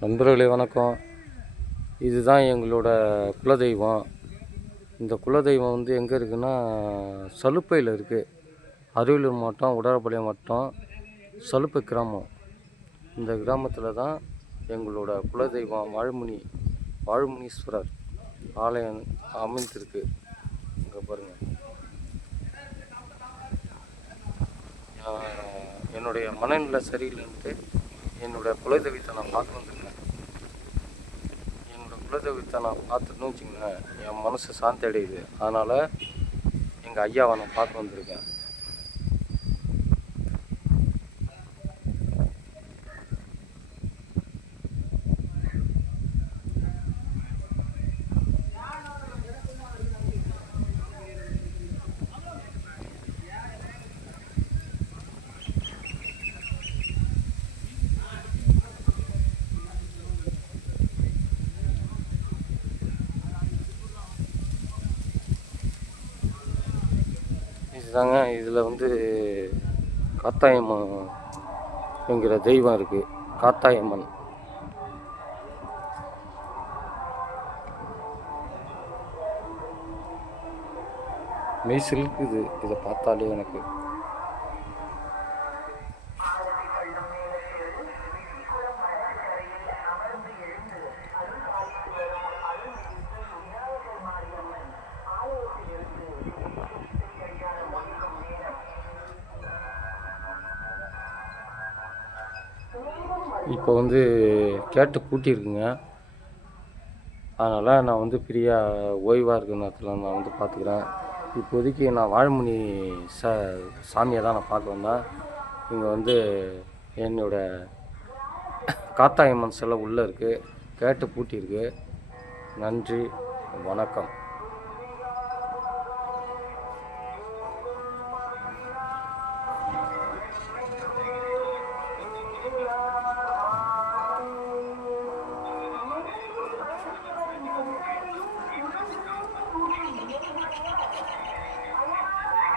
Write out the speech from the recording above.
நண்பர்களே வணக்கம். இதுதான் எங்களோட குலதெய்வம். இந்த குலதெய்வம் வந்து எங்கே இருக்குன்னா, சலுப்பையில் இருக்குது. அரியலூர் மாவட்டம், உடாரப்பாளையம் வட்டம், சலுப்பை கிராமம். இந்த கிராமத்தில் தான் எங்களோட குலதெய்வம் வாழுமுனீஸ்வரர் ஆலயம் அமைந்திருக்கு. இங்கே பாருங்கள். என்னுடைய மனநிலை சரியில்லைன்ட்டு என்னோடய குலதெய்வத்தை நான் பார்க்க வந்திருக்கேன். என்னோடய குலதெய்வத்தை நான் பார்த்துட்டுன்னு வச்சுங்களேன், என் மனசு சாந்தி அடையுது. அதனால் எங்கள் ஐயாவை நான் பார்க்க வந்திருக்கேன். இதுதாங்க, இதில் வந்து காத்தாயம்மன் என்கிற தெய்வம் இருக்குது. காத்தாயம்மன் மெய் சிலுக்குது இதை பார்த்தாலே எனக்கு. இப்போ வந்து கேட்டு பூட்டியிருக்குங்க. அதனால் நான் வந்து ஃப்ரீயாக ஓய்வாக இருக்கிற நேரத்தில் நான் வந்து பார்த்துக்கிறேன். இப்போதைக்கு நான் வாழமுனி சாமியை தான் நான் பார்க்க வந்தேன். இங்கே வந்து என்னோடய காத்தாயம்மன் சிலை உள்ளே இருக்குது. கேட்டு பூட்டியிருக்கு. நன்றி, வணக்கம்.